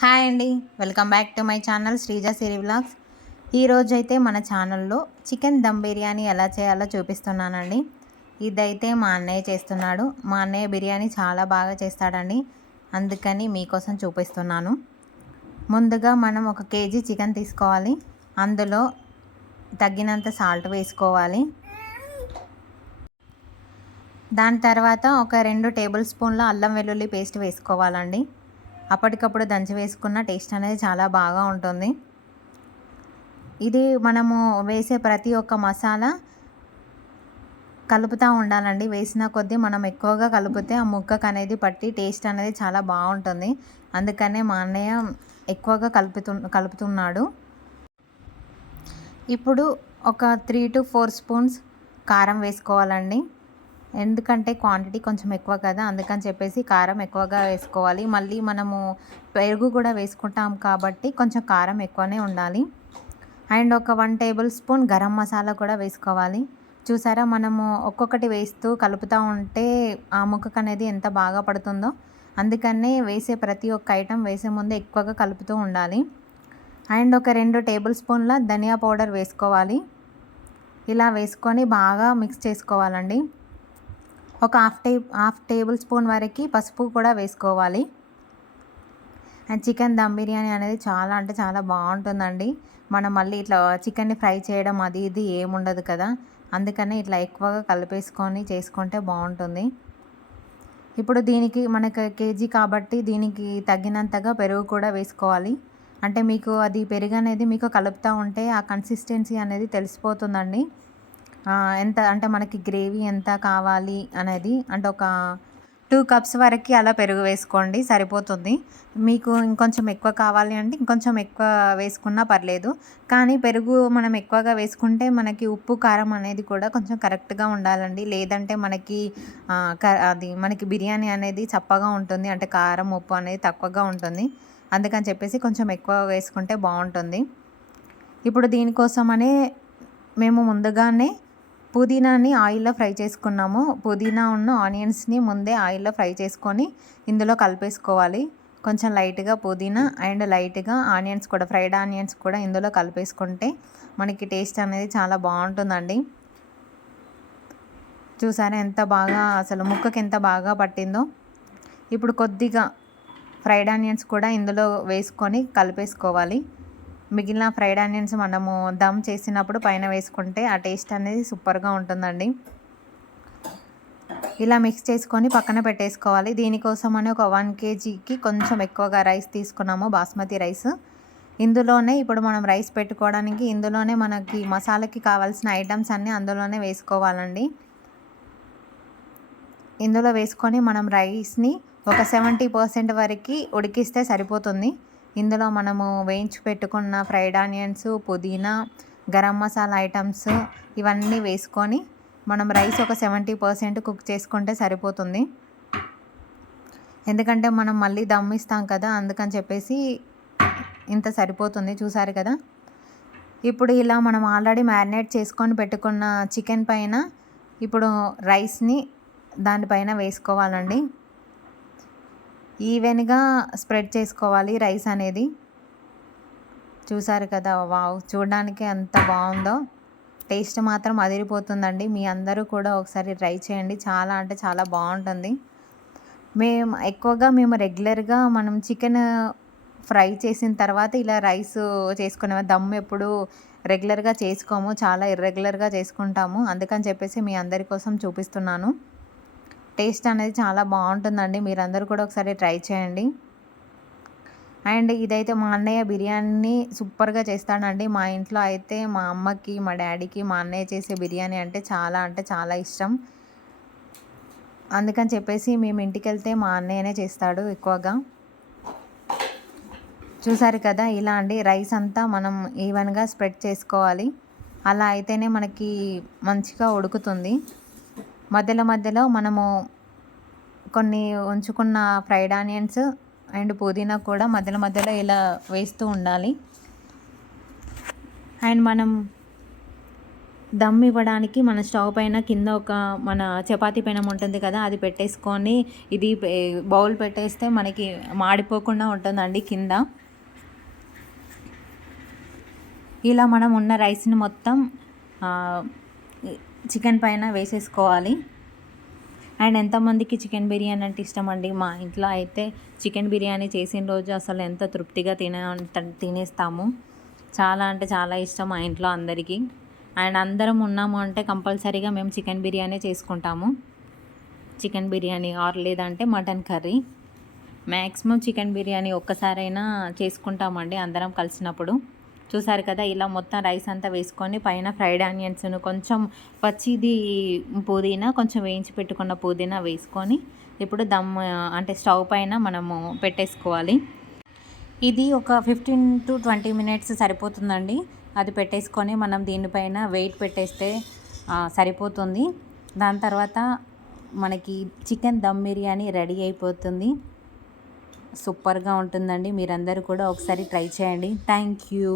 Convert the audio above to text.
Hi అండి, welcome back to my channel Sreeja Siri vlogs. ఈరోజు అయితే మన ఛానల్లో చికెన్ దమ్ బిర్యానీ ఎలా చేయాలో చూపిస్తున్నానండి. ఇదైతే మా అన్నయ్య చేస్తున్నాడు. మా అన్నయ్య బిర్యానీ చాలా బాగా చేస్తాడండి, అందుకని మీకోసం చూపిస్తున్నాను. ముందుగా మనం 1 కేజీ చికెన్ తీసుకోవాలి. అందులో తగినంత సాల్ట్ వేసుకోవాలి. దాని తర్వాత ఒక 2 టేబుల్ స్పూన్ల అల్లం వెల్లుల్లి పేస్ట్ వేసుకోవాలండి. అప్పటికప్పుడు దంచి వేసుకున్న టేస్ట్ అనేది చాలా బాగా ఉంటుంది. ఇది మనము వేసే ప్రతి ఒక్క మసాలా కలుపుతూ ఉండాలండి. వేసిన కొద్దీ మనం ఎక్కువగా కలిపితే ఆ ముక్కకు అనేది పట్టి టేస్ట్ అనేది చాలా బాగుంటుంది. అందుకనే మా అన్నయ్య ఎక్కువగా కలుపుతున్నాడు. ఇప్పుడు ఒక 3 to 4 స్పూన్స్ కారం వేసుకోవాలండి. ఎందుకంటే క్వాంటిటీ కొంచెం ఎక్కువ కదా, అందుకని చెప్పేసి కారం ఎక్కువగా వేసుకోవాలి. మళ్ళీ మనము పెరుగు కూడా వేసుకుంటాం కాబట్టి కొంచెం కారం ఎక్కువనే ఉండాలి. అండ్ ఒక 1 టేబుల్ స్పూన్ గరం మసాలా కూడా వేసుకోవాలి. చూసారా, మనము ఒక్కొక్కటి వేస్తూ కలుపుతూ ఉంటే ఆ ముక్కకు అనేది ఎంత బాగా పడుతుందో. అందుకనే వేసే ప్రతి ఒక్క ఐటెం వేసే ముందు ఎక్కువగా కలుపుతూ ఉండాలి. అండ్ ఒక 2 టేబుల్ స్పూన్ల ధనియా పౌడర్ వేసుకోవాలి. ఇలా వేసుకొని బాగా మిక్స్ చేసుకోవాలండి. ఒక హాఫ్ టేబుల్ స్పూన్ వరకు పసుపు కూడా వేసుకోవాలి. అండ్ చికెన్ దమ్ బిర్యానీ అనేది చాలా అంటే చాలా బాగుంటుందండి. మనం మళ్ళీ ఇట్లా చికెన్ని ఫ్రై చేయడం అది ఇది ఏముండదు కదా, అందుకని ఇట్లా ఎక్కువగా కలిపేసుకొని చేసుకుంటే బాగుంటుంది. ఇప్పుడు దీనికి మనకు కేజీ కాబట్టి దీనికి తగినంతగా పెరుగు కూడా వేసుకోవాలి. అంటే మీకు అది పెరుగు అనేది మీకు కలుపుతూ ఉంటే ఆ కన్సిస్టెన్సీ అనేది తెలిసిపోతుందండి. ఎంత అంటే మనకి గ్రేవీ ఎంత కావాలి అనేది. అంటే ఒక 2 కప్స్ వరకు అలా పెరుగు వేసుకోండి, సరిపోతుంది. మీకు ఇంకొంచెం ఎక్కువ కావాలి అంటే ఇంకొంచెం ఎక్కువ వేసుకున్నా పర్లేదు. కానీ పెరుగు మనం ఎక్కువగా వేసుకుంటే మనకి ఉప్పు కారం అనేది కూడా కొంచెం కరెక్ట్గా ఉండాలండి. లేదంటే మనకి అది మనకి బిర్యానీ అనేది చప్పగా ఉంటుంది, అంటే కారం ఉప్పు అనేది తక్కువగా ఉంటుంది. అందుకని చెప్పేసి కొంచెం ఎక్కువ వేసుకుంటే బాగుంటుంది. ఇప్పుడు దీనికోసమనే మేము ముందుగానే పుదీనాని ఆయిల్లో ఫ్రై చేసుకున్నాము. పుదీనా ఆనియన్స్ని ముందే ఆయిల్లో ఫ్రై చేసుకొని ఇందులో కలిపేసుకోవాలి. కొంచెం లైట్గా పుదీనా అండ్ లైట్గా ఆనియన్స్ కూడా, ఫ్రైడ్ ఆనియన్స్ కూడా ఇందులో కలిపేసుకుంటే మనకి టేస్ట్ అనేది చాలా బాగుంటుందండి. చూసారా ఎంత బాగా, అసలు ముక్కకి ఎంత బాగా పట్టిందో. ఇప్పుడు కొద్దిగా ఫ్రైడ్ ఆనియన్స్ కూడా ఇందులో వేసుకొని కలిపేసుకోవాలి. మిగిలిన ఫ్రైడ్ ఆనియన్స్ మనము దమ్ చేసినప్పుడు పైన వేసుకుంటే ఆ టేస్ట్ అనేది సూపర్గా ఉంటుందండి. ఇలా మిక్స్ చేసుకొని పక్కన పెట్టేసుకోవాలి. దీనికోసమని ఒక 1 కేజీకి కొంచెం ఎక్కువగా రైస్ తీసుకున్నాము, బాస్మతి రైస్. ఇందులోనే ఇప్పుడు మనం రైస్ పెట్టుకోవడానికి ఇందులోనే మనకి మసాలాకి కావాల్సిన ఐటమ్స్ అన్నీ అందులోనే వేసుకోవాలండి. ఇందులో వేసుకొని మనం రైస్ని ఒక 70% వరకు ఉడికిస్తే సరిపోతుంది. ఇందులో మనము వేయించి పెట్టుకున్న ఫ్రైడ్ ఆనియన్స్, పుదీనా, గరం మసాలా ఐటమ్స్ ఇవన్నీ వేసుకొని మనం రైస్ ఒక 70% కుక్ చేసుకుంటే సరిపోతుంది. ఎందుకంటే మనం మళ్ళీ దమ్ ఇస్తాం కదా, అందుకని చెప్పేసి ఇంత సరిపోతుంది. చూసారు కదా. ఇప్పుడు ఇలా మనం ఆల్రెడీ మ్యారినేట్ చేసుకొని పెట్టుకున్న చికెన్ పైన ఇప్పుడు రైస్ని దానిపైన వేసుకోవాలండి. ఈవెన్గా స్ప్రెడ్ చేసుకోవాలి రైస్ అనేది. చూసారు కదా, వావ్, చూడడానికి ఎంత బాగుందో. టేస్ట్ మాత్రం అదిరిపోతుందండి. మీ అందరూ కూడా ఒకసారి ట్రై చేయండి, చాలా అంటే చాలా బాగుంటుంది. మేము రెగ్యులర్గా మనం చికెన్ ఫ్రై చేసిన తర్వాత ఇలా రైస్ చేసుకునే దమ్ ఎప్పుడు రెగ్యులర్గా చేసుకోము, చాలా ఇర్రెగ్యులర్గా చేసుకుంటాము. అందుకని చెప్పేసి మీ అందరి కోసం చూపిస్తున్నాను. టేస్ట్ అనేది చాలా బాగుంటుందండి. మీరందరూ కూడా ఒకసారి ట్రై చేయండి. అండ్ ఇదైతే మా అన్నయ్య బిర్యానీ సూపర్గా చేస్తాడండి. మా ఇంట్లో అయితే మా అమ్మకి, మా డాడీకి మా అన్నయ్య చేసే బిర్యానీ అంటే చాలా ఇష్టం. అందుకని చెప్పేసి మేము ఇంటికి వెళ్తే మా అన్నయ్యనే చేస్తాడు ఎక్కువగా. చూసారు కదా, ఇలా అండి రైస్ అంతా మనం ఈవెన్గా స్ప్రెడ్ చేసుకోవాలి. అలా అయితేనే మనకి మంచిగా ఉడుకుతుంది. మధ్యలో మనము కొన్ని ఉంచుకున్న ఫ్రైడ్ ఆనియన్స్ అండ్ పుదీనా కూడా మధ్యలో ఇలా వేస్తూ ఉండాలి. అండ్ మనం దమ్ ఇవ్వడానికి మన స్టవ్ పైన కింద ఒక మన చపాతీ పెనం ఉంటుంది కదా, అది పెట్టేసుకొని ఇది బౌల్ పెట్టేస్తే మనకి మాడిపోకుండా ఉంటుందండి కింద. ఇలా మనం ఉన్న రైస్ని మొత్తం చికెన్ పైన వేసేసుకోవాలి. అండ్ ఎంతమందికి చికెన్ బిర్యానీ అంటే ఇష్టం అండి. మా ఇంట్లో అయితే చికెన్ బిర్యానీ చేసిన రోజు అసలు ఎంత తృప్తిగా తినేస్తాము. చాలా అంటే చాలా ఇష్టం మా ఇంట్లో అందరికీ. అండ్ అందరం ఉన్నాము అంటే కంపల్సరీగా మేము చికెన్ బిర్యానీ చేసుకుంటాము. చికెన్ బిర్యానీ ఆర్ లేదంటే mutton curry. Maximum chicken biryani ఒక్కసారైనా చేసుకుంటామండి అందరం కలిసినప్పుడు. చూసారు కదా, ఇలా మొత్తం రైస్ అంతా వేసుకొని పైన ఫ్రైడ్ ఆనియన్స్ను కొంచెం పచ్చిది పుదీనా, కొంచెం వేయించి పెట్టుకున్న పుదీనా వేసుకొని ఇప్పుడు దమ్ అంటే స్టవ్ పైన మనము పెట్టేసుకోవాలి. ఇది ఒక 15 to 20 మినిట్స్ సరిపోతుందండి. అది పెట్టేసుకొని మనం దీనిపైన వెయిట్ పెట్టేస్తే సరిపోతుంది. దాని తర్వాత మనకి చికెన్ దమ్ బిర్యానీ రెడీ అయిపోతుంది. సూపర్గా ఉంటుందండి. మీరందరూ కూడా ఒకసారి ట్రై చేయండి. Thank you.